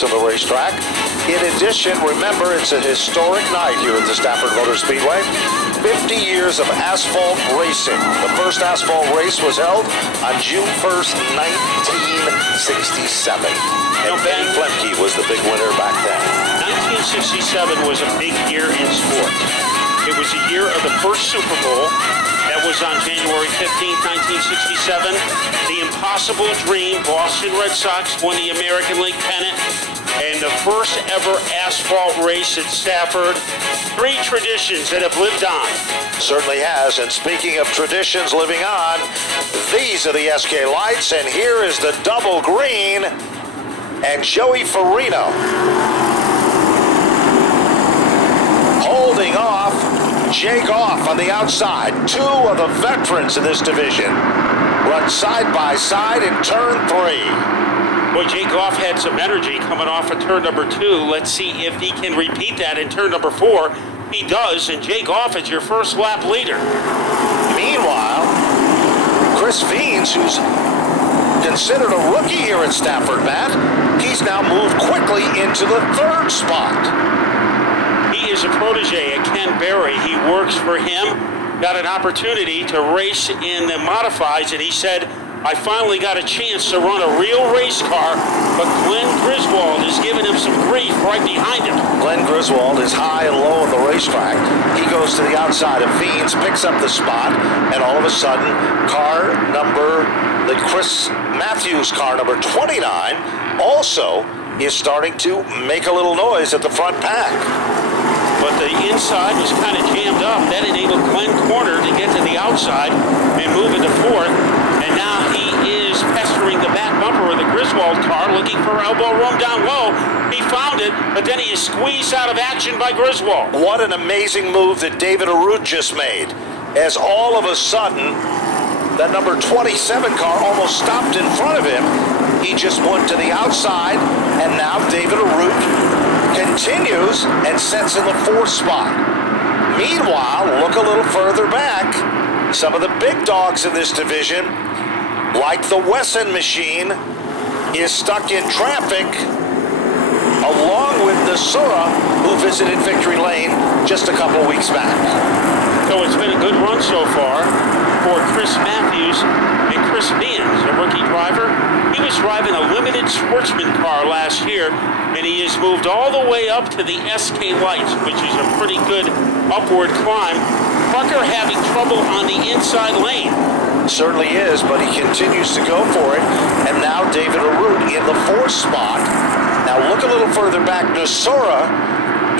laps of the racetrack. In addition, remember, it's a historic night here at the Stafford Motor Speedway. 50 years of asphalt racing. The first asphalt race was held on June 1st, 1967. And Ben Flemke was the big winner back then. 1967 was a big year in sports. It was the year of the first Super Bowl. That was on January 15th, 1967. The impossible dream, Boston Red Sox won the American League pennant. And the first ever asphalt race at Stafford. 3 traditions that have lived on. Certainly has. And speaking of traditions living on, these are the SK lights. And here is the double green. And Joey Farino holding off Jay Goff on the outside. 2 of the veterans in this division run side by side in turn 3. Boy, Jay Goff had some energy coming off of turn number 2. Let's see if he can repeat that in turn number 4. He does, and Jay Goff is your first lap leader. Meanwhile, Chris Fiends, who's considered a rookie here at Stafford, Matt, he's now moved quickly into the 3rd spot. He is a protege of Ken Berry. He works for him. Got an opportunity to race in the modifieds, and he said, I finally got a chance to run a real race car, but Glenn Griswold is giving him some grief right behind him. Glenn Griswold is high and low on the racetrack. He goes to the outside of Fiends, picks up the spot, and all of a sudden, the Chris Matthews car number 29 also is starting to make a little noise at the front pack. But the inside was kind of jammed up. That enabled Glenn Corner to get to the outside and move into 4th. And now he is pestering the back bumper of the Griswold car, looking for elbow room down low. He found it, but then he is squeezed out of action by Griswold. What an amazing move that David Arute just made. As all of a sudden, that number 27 car almost stopped in front of him. He just went to the outside, and now David Arute continues and sets in the 4th spot. Meanwhile, look a little further back. Some of the big dogs in this division, like the Wesson machine, is stuck in traffic, along with the Sura, who visited Victory Lane just a couple weeks back. So it's been a good run so far for Chris Matthews and Chris Fiends, a rookie driver. He was driving a limited sportsman car last year, and he has moved all the way up to the SK lights, which is a pretty good upward climb. Trucker having trouble on the inside lane. Certainly is, but he continues to go for it. And now David Arute in the 4th spot. Now look a little further back. Nasura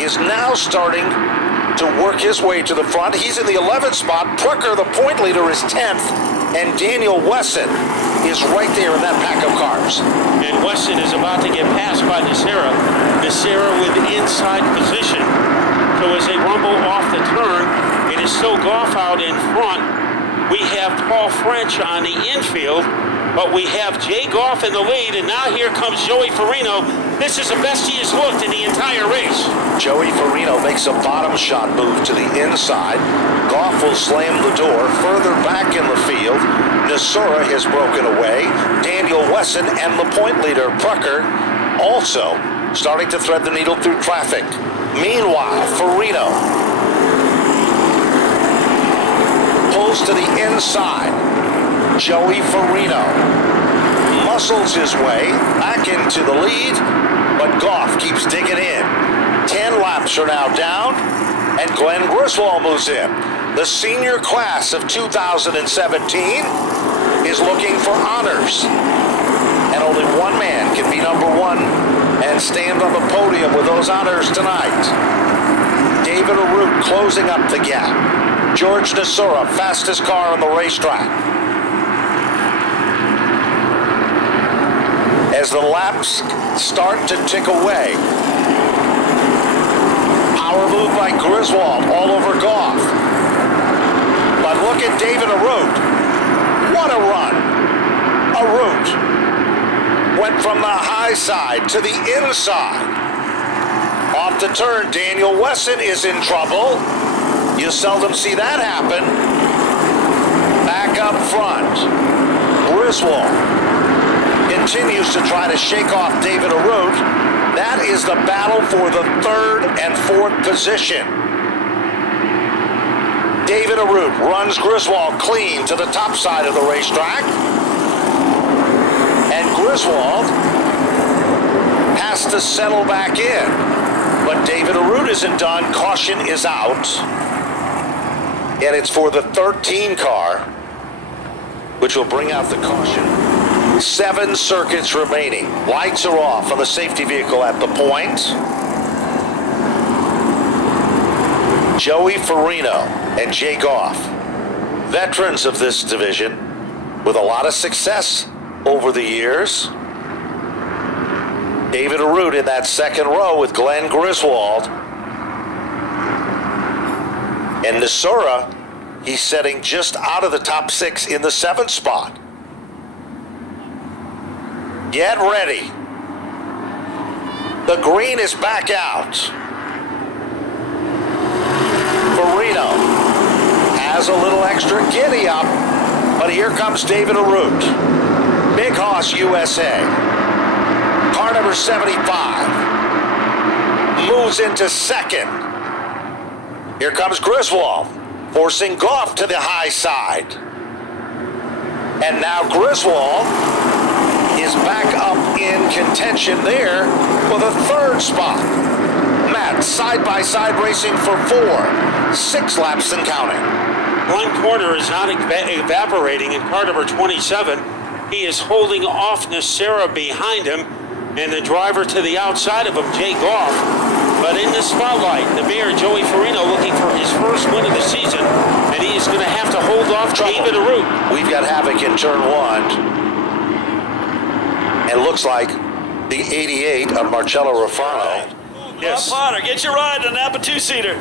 is now starting to work his way to the front. He's in the 11th spot. Prucker, the point leader, is 10th. And Daniel Wesson is right there in that pack of cars. And Wesson is about to get passed by Nasera. Nasera with inside position. So as they rumble off the turn, it is still Goff out in front. We have Paul French on the infield, but we have Jay Goff in the lead, and now here comes Joey Farino. This is the best he has looked in the entire race. Joey Farino makes a bottom shot move to the inside. Goff will slam the door further back in the field. Nasura has broken away. Daniel Wesson and the point leader, Prucker, also starting to thread the needle through traffic. Meanwhile, Farino pulls to the inside. Joey Farino muscles his way back into the lead, but Goff keeps digging in. 10 laps are now down, and Glenn Griswold moves in. The senior class of 2017 is looking for honors, and only one man can be number 1 and stand on the podium with those honors tonight. David Arute closing up the gap. George Nasura, fastest car on the racetrack. As the laps start to tick away, power move by Griswold all over Goff. But look at David Arute. What a run. Arute went from the high side to the inside. Off the turn, Daniel Wesson is in trouble. You seldom see that happen. Back up front, Griswold continues to try to shake off David Arute. That is the battle for the 3rd and 4th position. David Arute runs Griswold clean to the top side of the racetrack. And Griswold has to settle back in. But David Arute isn't done. Caution is out. And it's for the 13 car, which will bring out the caution. 7 circuits remaining. Lights are off on the safety vehicle at the point. Joey Farino and Jay Goff, veterans of this division with a lot of success over the years. David Arute in that 2nd row with Glenn Griswold. And Nasura, he's setting just out of the top 6 in the 7th spot. Get ready. The green is back out. Farino has a little extra giddy up, but here comes David Arute. Big Hoss USA. Car number 75 moves into 2nd. Here comes Griswold, forcing Goff to the high side. And now Griswold is back up in contention there for the 3rd spot. Matt, side-by-side racing for 4, 6 laps and counting. Glenn Corner is not evaporating in car number 27. He is holding off Nasura behind him, and the driver to the outside of him, Jay Goff. But in the spotlight, the mayor, Joey Farino, looking for his 1st win of the season, and he is going to have to hold off David Arute. We've got havoc in turn 1. And looks like the 88 of Marcello Rafano. Yes. Potter, get your ride in the Napa 2-seater.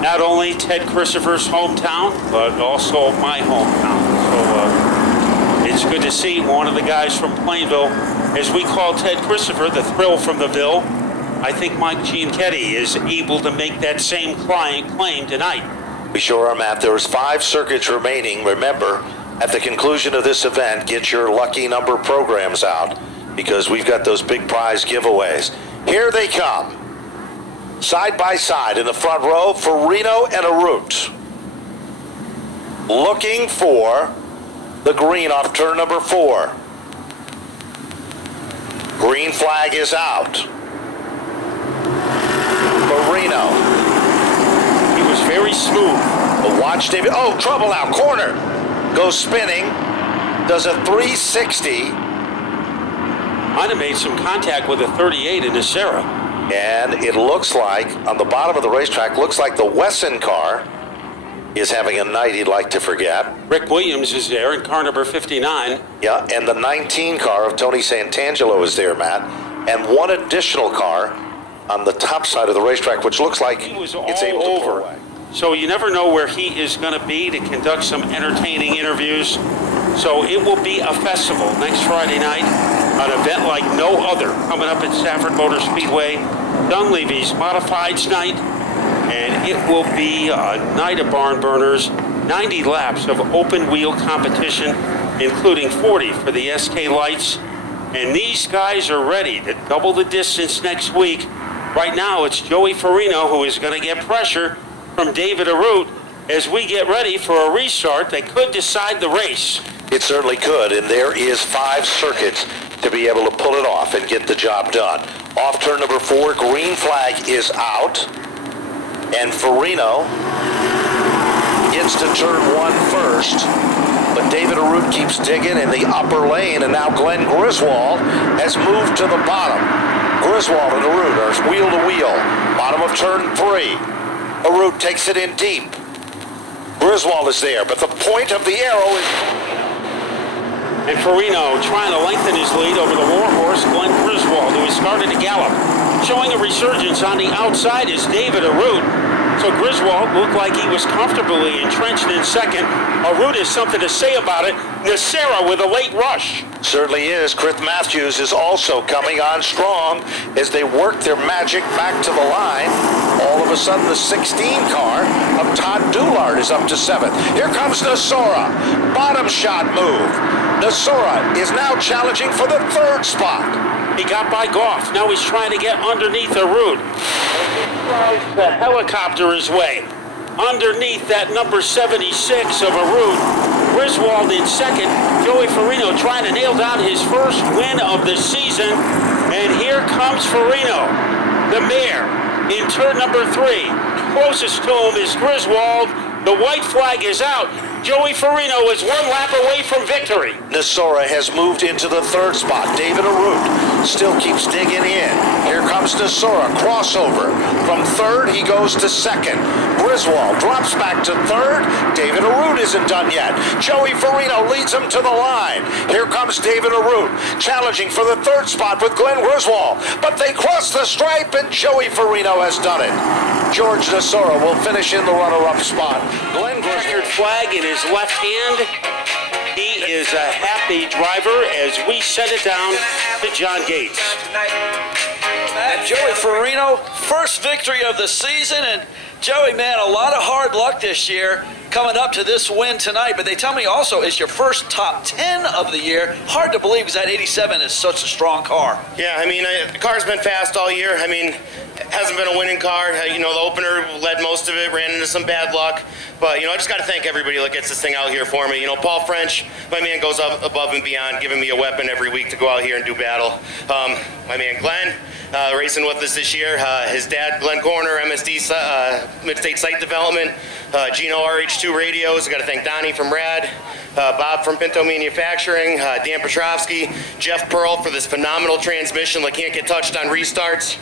Not only Ted Christopher's hometown, but also my hometown. So it's good to see one of the guys from Plainville. As we call Ted Christopher, the thrill from the Ville, I think Mike Gianchetti is able to make that same claim tonight. We sure are, Matt. There's 5 circuits remaining. Remember, at the conclusion of this event, get your lucky number programs out, because we've got those big prize giveaways. Here they come. Side by side in the front row, Farino and Arute. Looking for the green off turn number 4. Green flag is out. Farino. He was very smooth. But watch David. Oh, trouble now. Corner. Goes spinning. Does a 360. Might have made some contact with a 38 in Nasura. And it looks like, on the bottom of the racetrack, looks like the Wesson car is having a night he'd like to forget. Rick Williams is there in car number 59. Yeah, and the 19 car of Tony Santangelo is there, Matt. And 1 additional car on the top side of the racetrack, which looks like it's able to pull away. So you never know where he is going to be to conduct some entertaining interviews. So it will be a festival next Friday night, an event like no other coming up at Stafford Motor Speedway, Dunleavy's Modifieds Night, and it will be a night of barn burners, 90 laps of open wheel competition, including 40 for the SK Lights. And these guys are ready to double the distance next week. Right now, it's Joey Farino who is going to get pressure from David Arute as we get ready for a restart that could decide the race. It certainly could, and there is 5 circuits to be able to pull it off and get the job done. Off turn number 4, green flag is out, and Farino gets to turn 1 first, but David Arute keeps digging in the upper lane, and now Glenn Griswold has moved to the bottom. Griswold and Arute are wheel to wheel, bottom of turn 3. Arute takes it in deep. Griswold is there, but the point of the arrow is... And Farino trying to lengthen his lead over the warhorse, Glenn Griswold, who has started to gallop. Showing a resurgence on the outside is David Arute. So Griswold looked like he was comfortably entrenched in second. Arute has something to say about it. Nasura with a late rush. Certainly is. Chris Matthews is also coming on strong as they work their magic back to the line. All of a sudden, the 16 car of Todd Doulard is up to 7th. Here comes Nasura. Bottom shot move. Nasura is now challenging for the 3rd spot. He got by Goff. Now he's trying to get underneath Arud. The helicopter his way. Underneath that number 76 of Arud. Griswold in second. Joey Farino trying to nail down his first win of the season. And here comes Farino, the mare, in turn number 3. Closest to him is Griswold. The white flag is out. Joey Farino is 1 lap away from victory. Nasora has moved into the 3rd spot. David Arut still keeps digging in. Here comes Nasora, crossover. From 3rd, he goes to 2nd. Griswold drops back to 3rd. David Arut isn't done yet. Joey Farino leads him to the line. Here comes David Arut, challenging for the 3rd spot with Glenn Griswold. But they cross the stripe, and Joey Farino has done it. George Nasora will finish in the runner-up spot. Glenn Griswold flag in his left hand. He is a happy driver as we set it down to John Gates. And Joey Farino, first victory of the season. And Joey, man, a lot of hard luck this year coming up to this win tonight. But they tell me also it's your first top 10 of the year. Hard to believe because that 87 is such a strong car. Yeah, I mean, the car's been fast all year. I mean, it hasn't been a winning car. You know, the opener led most of it, ran into some bad luck. But, you know, I just got to thank everybody that gets this thing out here for me. You know, Paul French, my man, goes up above and beyond, giving me a weapon every week to go out here and do battle. My man, Glenn, racing with us this year. His dad, Glenn Corner, MSD, Mid-State Site Development, Gino RH2 Radios. I got to thank Donnie from Rad, Bob from Pinto Manufacturing, Dan Petrovsky, Jeff Pearl for this phenomenal transmission that can't get touched on restarts.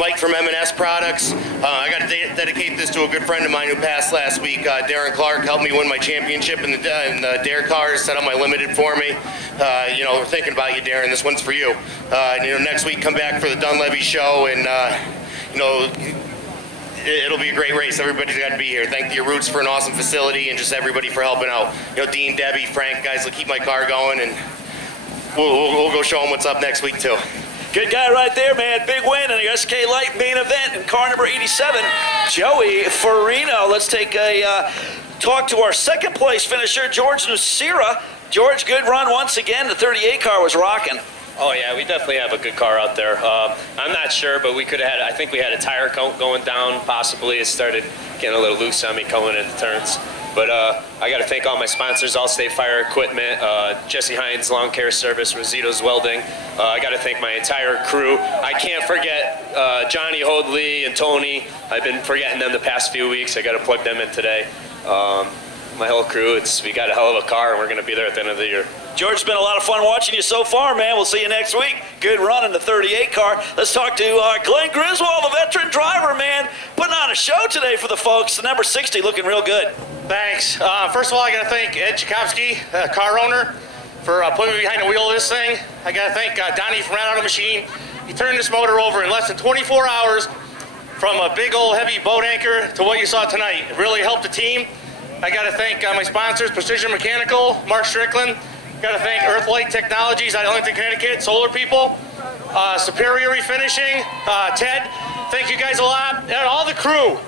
Mike from M&S Products. I got to dedicate this to a good friend of mine who passed last week. Darren Clark helped me win my championship in the Dare cars, set up my limited for me. You know, we're thinking about you, Darren. This one's for you. You know, next week come back for the Dunleavy show, and you know, it'll be a great race. Everybody's got to be here. Thank the Roots for an awesome facility, and just everybody for helping out. You know, Dean, Debbie, Frank, guys will keep my car going, and we'll go show them what's up next week too. Good guy right there, man. Big win in the SK Light main event in car number 87, Joey Farino. Let's take a talk to our 2nd place finisher, George Nasira. George, good run once again. The 38 car was rocking. Oh yeah, we definitely have a good car out there. I'm not sure, but we could have had, I think we had a tire count going down, possibly. It started getting a little loose on me coming into turns. But I got to thank all my sponsors, Allstate Fire Equipment, Jesse Hines Lawn Care Service, Rosito's Welding. I got to thank my entire crew. I can't forget Johnny Hoadley and Tony. I've been forgetting them the past few weeks. I got to plug them in today. My whole crew, we got a hell of a car, and we're going to be there at the end of the year. George, it's been a lot of fun watching you so far, man. We'll see you next week. Good run in the 38 car. Let's talk to Glenn Griswold, the veteran driver, man. Putting on a show today for the folks. The number 60 looking real good. Thanks. First of all, I got to thank Ed Tchaikovsky, car owner, for putting me behind the wheel of this thing. I got to thank Donnie from Rad Auto Machine. He turned this motor over in less than 24 hours from a big old heavy boat anchor to what you saw tonight. It really helped the team. I got to thank my sponsors, Precision Mechanical, Mark Strickland. Got to thank Earthlight Technologies out of Ellington, Connecticut, Solar People, Superior Refinishing, Ted. Thank you guys a lot, and all the crew.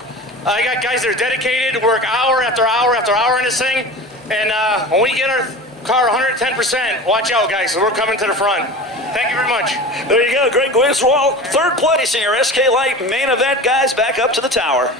I got guys that are dedicated, work hour after hour after hour in this thing, and when we get our car 110%, watch out, guys, we're coming to the front. Thank you very much. There you go, Greg Griswold, 3rd place in your SK Light main event, guys. Back up to the tower.